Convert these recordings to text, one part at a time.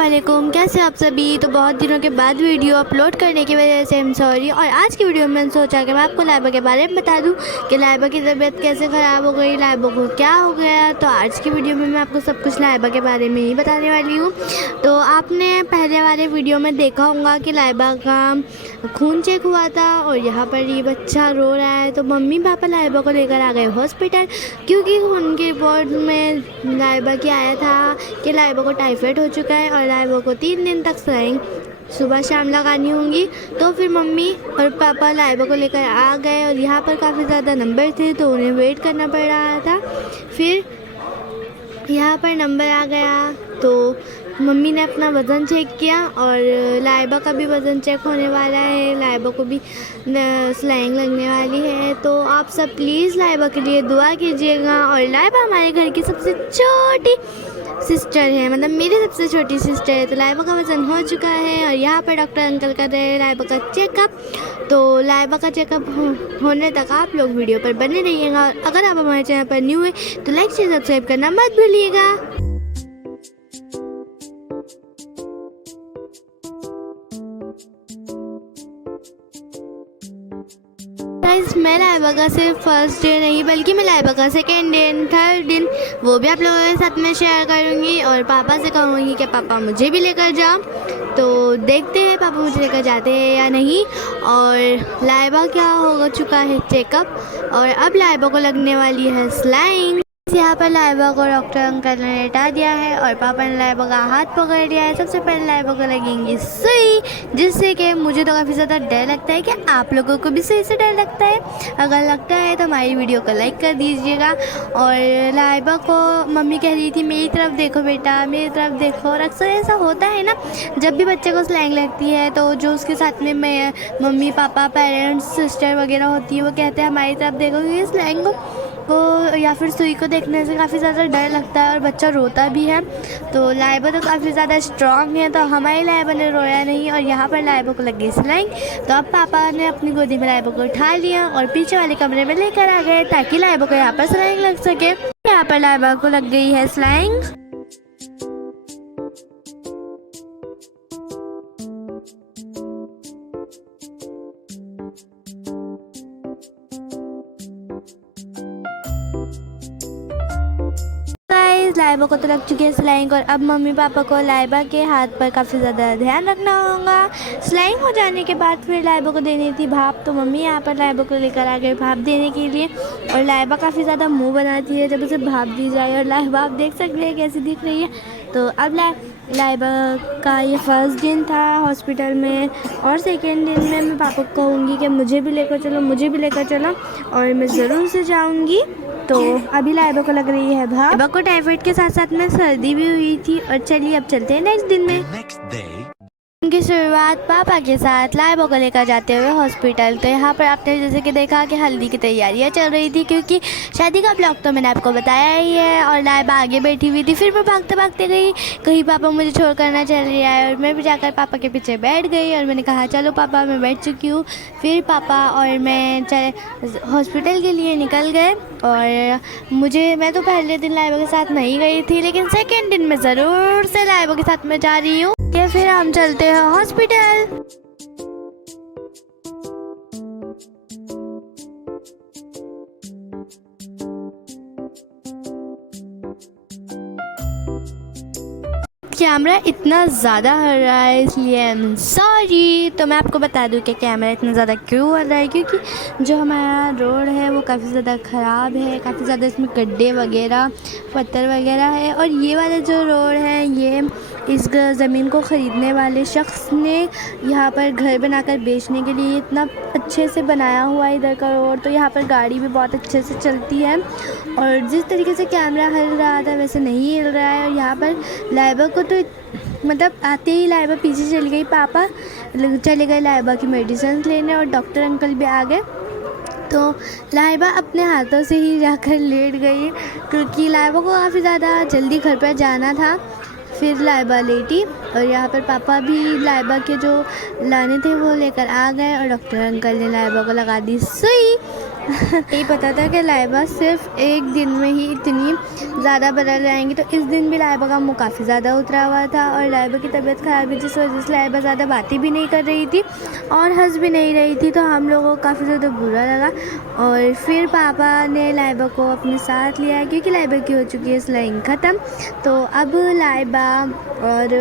वालेकुम, कैसे आप सभी। तो बहुत दिनों के बाद वीडियो अपलोड करने की वजह से आई एम सॉरी। और आज की वीडियो में मैंने सोचा कि मैं आपको लाइबा के बारे में बता दूं कि लाइबा की तबीयत कैसे ख़राब हो गई, लाइबा को क्या हो गया। तो आज की वीडियो में मैं आपको सब कुछ लाइबा के बारे में ही बताने वाली हूँ। तो आपने पहले वाले वीडियो में देखा होगा कि लाइबा का खून चेक हुआ था और यहाँ पर ये बच्चा रो रहा है। तो मम्मी पापा लाइबा को लेकर आ गए हॉस्पिटल, क्योंकि खून की रिपोर्ट में लाइबा की आया था कि लाइबा को टाइफाइड हो चुका है और लाइबा को 3 दिन तक सलाइन सुबह शाम लगानी होंगी। तो फिर मम्मी और पापा लाइबा को लेकर आ गए और यहाँ पर काफ़ी ज़्यादा नंबर थे तो उन्हें वेट करना पड़ रहा था। फिर यहाँ पर नंबर आ गया तो मम्मी ने अपना वज़न चेक किया और लाइबा का भी वज़न चेक होने वाला है, लाइबा को भी स्लाइंग लगने वाली है। तो आप सब प्लीज़ लाइबा के लिए दुआ कीजिएगा। और लाइबा हमारे घर की सबसे छोटी सिस्टर है, मतलब मेरी सबसे छोटी सिस्टर है। तो लाइबा का वज़न हो चुका है और यहाँ पर डॉक्टर अंकल कर रहे हैं लाइबा का चेकअप। तो लाइबा का चेकअप होने तक आप लोग वीडियो पर बने रहिएगा। और अगर आप हमारे चैनल पर न्यू है तो लाइक शेयर सब्सक्राइब करना मत भूलिएगा। मैं लाइबा का सिर्फ फर्स्ट डे नहीं बल्कि मैं लाइबा का सेकेंड डे थर्ड दिन वो भी आप लोगों के साथ में शेयर करूँगी। और पापा से कहूँगी कि पापा मुझे भी लेकर जाओ। तो देखते हैं पापा मुझे लेकर जाते हैं या नहीं। और लाइबा क्या हो चुका है चेकअप और अब लाइबा को लगने वाली है स्लाइंग। यहाँ पर लाइबा को डॉक्टर अंकल ने लेटा दिया है और पापा ने लाइबा का हाथ पकड़ लिया है। सबसे पहले लाइबा को लगेंगी सुई, जिससे कि मुझे तो काफ़ी ज़्यादा डर लगता है कि आप लोगों को भी सुई से डर लगता है। अगर लगता है तो हमारी वीडियो को लाइक कर दीजिएगा। और लाइबा को मम्मी कह रही थी मेरी तरफ देखो बेटा, मेरी तरफ देखो। और अक्सर ऐसा होता है ना, जब भी बच्चे को स्लैंग लगती है तो जो उसके साथ में मम्मी पापा पेरेंट्स सिस्टर वगैरह होती है वो कहते हैं हमारी तरफ देखो, क्योंकि स्लैंग को या फिर सुई को देखने से काफ़ी ज़्यादा डर लगता है और बच्चा रोता भी है। तो लाइबा तो काफ़ी ज़्यादा स्ट्रॉन्ग है, तो हमारी लाइबा ने रोया नहीं। और यहाँ पर लाइबा को लग गई सिलाई। तो अब पापा ने अपनी गोदी में लाइबा को उठा लिया और पीछे वाले कमरे में लेकर आ गए ताकि लाइबा को यहाँ पर सिलाई लग सके। यहाँ पर लाइबा को लग गई है सिलाई। लाइबा को तो लग चुकी है स्लाइंग और अब मम्मी पापा को लाइबा के हाथ पर काफ़ी ज़्यादा ध्यान रखना होगा। स्लाइंग हो जाने के बाद फिर लाइबा को देनी थी भाप, तो मम्मी यहाँ पर लाइबा को लेकर आ गए भाप देने के लिए। और लाइबा काफ़ी ज़्यादा मुंह बनाती है जब उसे भाप दी जाए। और लाइबा आप देख सकते हैं कैसी दिख रही है। तो अब लाइबा का ये फर्स्ट दिन था हॉस्पिटल में और सेकेंड दिन में मैं पापा को कहूँगी कि मुझे भी लेकर चलो, मुझे भी लेकर चलो, और मैं ज़रूर से जाऊँगी। तो अभी लाइबा को लग रही है भाप। लाइबा को टाइफाइड के साथ साथ में सर्दी भी हुई थी। और चलिए अब चलते हैं नेक्स्ट दिन में। उनकी शुरुआत पापा के साथ लाइबा को लेकर जाते हुए हॉस्पिटल। तो यहाँ पर आपने जैसे कि देखा कि हल्दी की तैयारियाँ चल रही थी, क्योंकि शादी का ब्लॉग तो मैंने आपको बताया ही है। और लाइबा आगे बैठी हुई थी, फिर मैं भागते भागते गई, कहीं पापा मुझे छोड़ कर ना चले आए। और मैं भी जाकर पापा के पीछे बैठ गई और मैंने कहा चलो पापा मैं बैठ चुकी हूँ। फिर पापा और मैं हॉस्पिटल के लिए निकल गए। और मैं तो पहले दिन लाइबा के साथ नहीं गई थी, लेकिन सेकेंड दिन में ज़रूर से लाइबा के साथ में जा रही हूँ। फिर हम चलते हैं हॉस्पिटल। कैमरा इतना ज़्यादा हल रहा है इसलिए आई एम सॉरी। तो मैं आपको बता दूं कि कैमरा इतना ज़्यादा क्यों हल रहा है, क्योंकि जो हमारा रोड है वो काफ़ी ज़्यादा ख़राब है, काफ़ी ज़्यादा इसमें गड्ढे वगैरह पत्थर वगैरह है। और ये वाला जो रोड है ये इस ज़मीन को ख़रीदने वाले शख्स ने यहाँ पर घर बनाकर बेचने के लिए इतना अच्छे से बनाया हुआ है इधर का रोड। तो यहाँ पर गाड़ी भी बहुत अच्छे से चलती है और जिस तरीके से कैमरा हिल रहा था वैसे नहीं हिल रहा है। और यहाँ पर लाइबा को तो मतलब आते ही लाइबा पीछे चली गई, पापा चले गए लाइबा की मेडिसिन लेने और डॉक्टर अंकल भी आ गए। तो लाइबा अपने हाथों से ही जाकर लेट गई, क्योंकि लाइबा को काफ़ी ज़्यादा जल्दी घर पर जाना था। फिर लाइबा लेटी और यहाँ पर पापा भी लाइबा के जो लाने थे वो लेकर आ गए और डॉक्टर अंकल ने लाइबा को लगा दी सुई। यही पता था कि लाइबा सिर्फ एक दिन में ही इतनी ज़्यादा बदल जाएंगी। तो इस दिन भी लाइबा का मुँह काफ़ी ज़्यादा उतरा हुआ था और लाइबा की तबीयत ख़राब है, जिस वजह से लाइबा ज़्यादा बातें भी नहीं कर रही थी और हंस भी नहीं रही थी। तो हम लोगों को काफ़ी ज़्यादा बुरा लगा और फिर पापा ने लाइबा को अपने साथ लिया क्योंकि लाइबा की हो चुकी है स्लाइंग ख़त्म। तो अब लाइबा और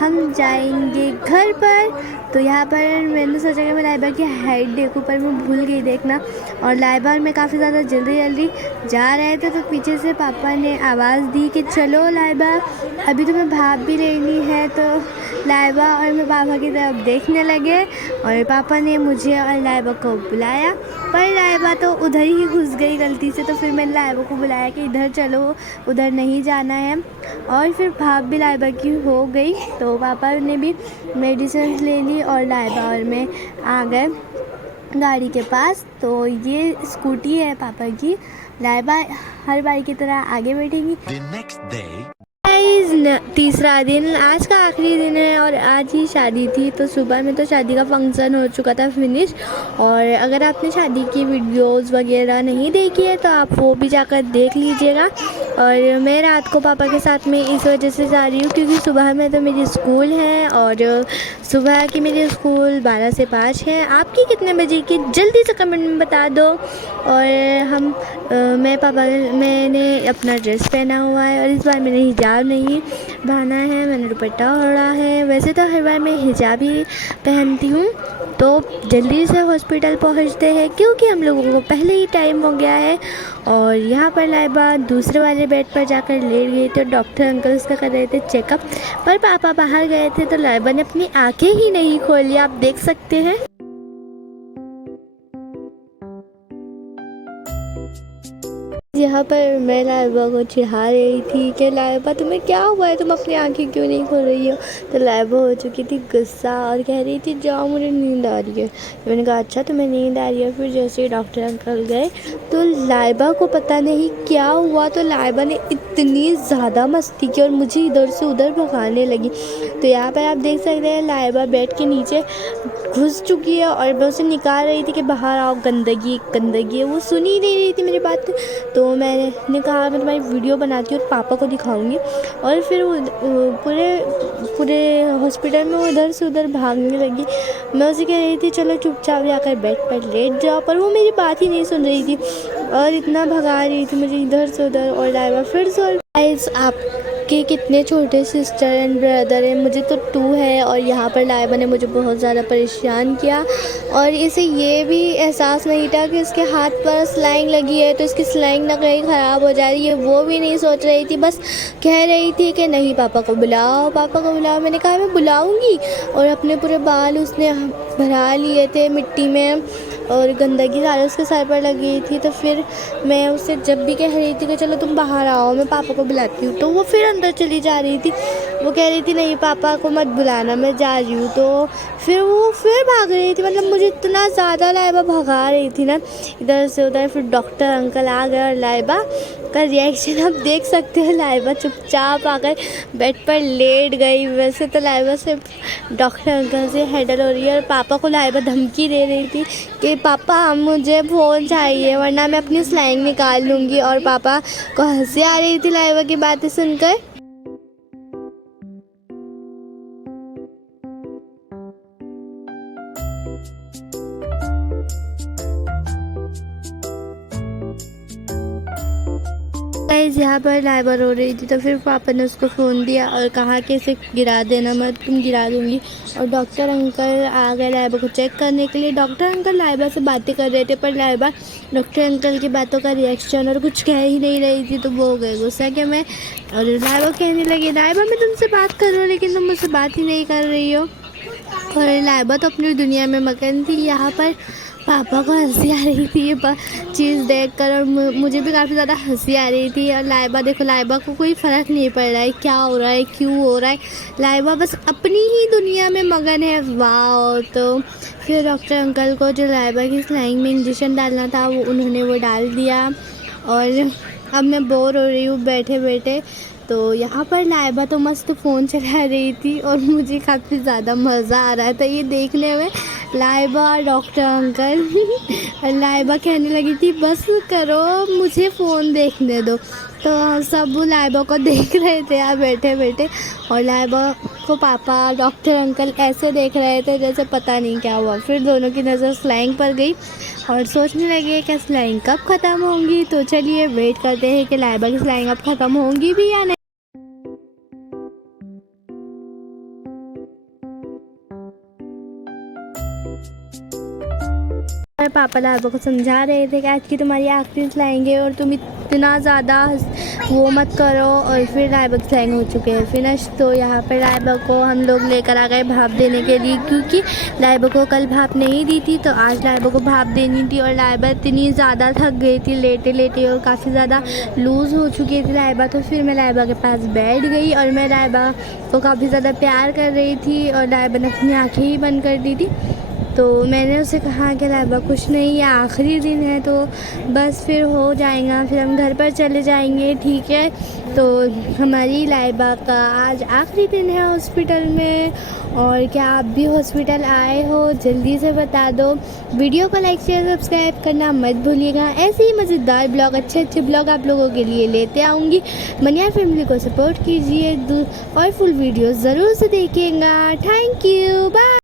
हम जाएंगे घर पर। तो यहाँ पर मैंने सोचा कि मैं लाइबा की हाइट देखूँ, पर मैं भूल गई देखना और लाइबा और मैं काफ़ी ज़्यादा जल्दी जा रहे थे। तो पीछे से पापा ने आवाज़ दी कि चलो लाइबा, अभी तुम्हें भाप भी लेनी है। तो लाइबा और मैं पापा की तरफ देखने लगे और पापा ने मुझे और लाइबा को बुलाया, पर लाइबा तो उधर ही घुस गई गलती से। तो फिर मैंने लाइबा को बुलाया कि इधर चलो, उधर नहीं जाना है। और फिर भाप भी लाइबा की हो गई। तो पापा ने भी मेडिसिन ले ली और लाइबा और मैं आ गए गाड़ी के पास। तो ये स्कूटी है पापा की। लाइबा हर बार की तरह आगे बैठेगी। तीसरा दिन, आज का आखिरी दिन है और आज ही शादी थी। तो सुबह में तो शादी का फंक्शन हो चुका था फिनिश। और अगर आपने शादी की वीडियोस वगैरह नहीं देखी है तो आप वो भी जाकर देख लीजिएगा। और मैं रात को पापा के साथ में इस वजह से जा रही हूँ क्योंकि सुबह में तो मेरी स्कूल है और सुबह की मेरी स्कूल 12 से 5 है। आपकी कितने बजे की जल्दी से कमेंट में बता दो। और मैंने अपना ड्रेस पहना हुआ है और इस बार मैंने हिजाब नहीं पहना है, मैंने दुपट्टा ओढ़ा है। वैसे तो हर बार मैं हिजाब ही पहनती हूँ। तो जल्दी से हॉस्पिटल पहुँचते हैं क्योंकि हम लोगों को पहले ही टाइम हो गया है। और यहाँ पर लाइबा दूसरे वाले बेड पर जाकर लेट गई थी। डॉक्टर अंकल उसका कर रहे थे चेकअप, पर पापा बाहर गए थे तो लाइबा ने अपनी आंखें ही नहीं खोली, आप देख सकते हैं। यहाँ पर मैं लाइबा को चिढ़ा रही थी कि लाइबा तुम्हें क्या हुआ है, तुम अपनी आंखें क्यों नहीं खोल रही हो। तो लाइबा हो चुकी थी गुस्सा और कह रही थी जाओ मुझे नींद आ रही है। मैंने कहा अच्छा तुम्हें नींद आ रही है। फिर जैसे ही डॉक्टर अंकल गए तो लाइबा को पता नहीं क्या हुआ, तो लाइबा ने इतनी ज़्यादा मस्ती की और मुझे इधर से उधर भगाने लगी। तो यहाँ पर आप देख सकते हैं लाइबा बेड के नीचे घुस चुकी है और मैं उसे निकाल रही थी कि बाहर आओ, गंदगी है। वो सुन ही नहीं रही थी मेरी बात। तो मैंने कहा मैं तुम्हारी वीडियो बनाती हूँ और पापा को दिखाऊंगी। और फिर पूरे हॉस्पिटल में वो इधर से उधर भागने लगी। मैं उसे कह रही थी चलो चुपचाप जाकर बेड पर लेट जाओ, पर वो मेरी बात ही नहीं सुन रही थी और इतना भगा रही थी मुझे इधर से उधर। और लाइबा फिर से आपके कितने छोटे सिस्टर एंड ब्रदर हैं? मुझे तो 2 है। और यहाँ पर लाइबा ने मुझे बहुत ज़्यादा परेशान किया और इसे ये भी एहसास नहीं था कि इसके हाथ पर स्लाइंग लगी है तो इसकी स्लाइंग ना कहीं ख़राब हो जा रही है, वो भी नहीं सोच रही थी। बस कह रही थी कि नहीं पापा को बुलाओ, पापा को बुलाओ। मैंने कहा मैं बुलाऊँगी। और अपने पूरे बाल उसने भरा लिए थे मिट्टी में और गंदगी सारी उसके सर पर लगी थी। तो फिर मैं उससे जब भी कह रही थी कि चलो तुम बाहर आओ मैं पापा को बुलाती हूँ, तो वो फिर अंदर चली जा रही थी। वो कह रही थी नहीं पापा को मत बुलाना, मैं जा रही हूँ। तो फिर वो फिर भाग रही थी, मतलब मुझे इतना ज़्यादा लाइबा भगा रही थी ना इधर से उधर। फिर डॉक्टर अंकल आ गए और लाइबा का रिएक्शन आप देख सकते हो। लाइबा चुपचाप आकर बेड पर लेट गई। वैसे तो लाइबा से डॉक्टर अंकल से हैंडल हो रही है और पापा को लाइबा धमकी दे रही थी कि पापा मुझे फ़ोन चाहिए वरना मैं अपनी स्लाइंग निकाल लूँगी। और पापा को हंसी आ रही थी लाइबा की बातें सुनकर। यहाँ पर लाइबा रो रही थी तो फिर पापा ने उसको फ़ोन दिया और कहा कि इसे गिरा देना मत, तुम गिरा दूँगी। और डॉक्टर अंकल आ गए लाइबा को चेक करने के लिए। डॉक्टर अंकल लाइबा से बातें कर रहे थे पर लाइबा डॉक्टर अंकल की बातों का रिएक्शन और कुछ कह ही नहीं रही थी। तो वो हो गए गुस्सा कि मैं, और लाइबा कहने लगी लाइबा मैं तुमसे बात कर रही हूँ लेकिन तुम मुझसे बात ही नहीं कर रही हो। और लाइबा तो अपनी दुनिया में मगन थी। यहाँ पर पापा को हंसी आ रही थी ये चीज़ देखकर और मुझे भी काफ़ी ज़्यादा हंसी आ रही थी। और लाइबा देखो, लाइबा को कोई फ़र्क नहीं पड़ रहा है क्या हो रहा है क्यों हो रहा है, लाइबा बस अपनी ही दुनिया में मगन है। वाह। तो फिर डॉक्टर अंकल को जो लाइबा की स्लाइंग में इंजेक्शन डालना था उन्होंने वो डाल दिया। और अब मैं बोर हो रही हूँ बैठे बैठे। तो यहाँ पर लाइबा तो मस्त फ़ोन चला रही थी और मुझे काफ़ी ज़्यादा मज़ा आ रहा था ये देखने में। लाइबा और डॉक्टर अंकल और लाइबा कहने लगी थी बस करो मुझे फ़ोन देखने दो। तो सब लाइबा को देख रहे थे यहाँ बैठे बैठे और लाइबा को पापा डॉक्टर अंकल ऐसे देख रहे थे जैसे पता नहीं क्या हुआ। फिर दोनों की नज़र स्लाइंग पर गई और सोचने लगे कि स्लाइंग कब ख़त्म होंगी। तो चलिए वेट करते हैं कि लाइबा की स्लाइंग अब ख़त्म होंगी भी या नहीं। पापा लाइबा को समझा रहे थे कि आज की तुम्हारी आखिरी स्लाइंग है और तुम इतना ज़्यादा वो मत करो। और फिर लाइबा की स्लाइंग हो चुके हैं फिनिश। तो यहाँ पर लाइबा को हम लोग लेकर आ गए भाप देने के लिए, क्योंकि लाइबा को कल भाप नहीं दी थी तो आज लाइबा को भाप देनी थी। और लाइबा इतनी ज़्यादा थक गई थी लेटे लेटे और काफ़ी ज़्यादा लूज़ हो चुकी थी लाइबा। तो फिर मैं लाइबा के पास बैठ गई और मैं लाइबा को काफ़ी ज़्यादा प्यार कर रही थी और लाइबा ने अपनी आँखें ही बंद कर दी थी। तो मैंने उसे कहा कि लाइबा कुछ नहीं, ये आखिरी दिन है तो बस फिर हो जाएगा, फिर हम घर पर चले जाएंगे, ठीक है। तो हमारी लाइबा का आज आखिरी दिन है हॉस्पिटल में। और क्या आप भी हॉस्पिटल आए हो जल्दी से बता दो। वीडियो को लाइक शेयर सब्सक्राइब करना मत भूलिएगा। ऐसे ही मज़ेदार ब्लॉग अच्छे अच्छे ब्लॉग आप लोगों के लिए लेते आऊँगी। मनियार फैमिली को सपोर्ट कीजिए और फुल वीडियो ज़रूर से देखिएगा। Thank you, bye.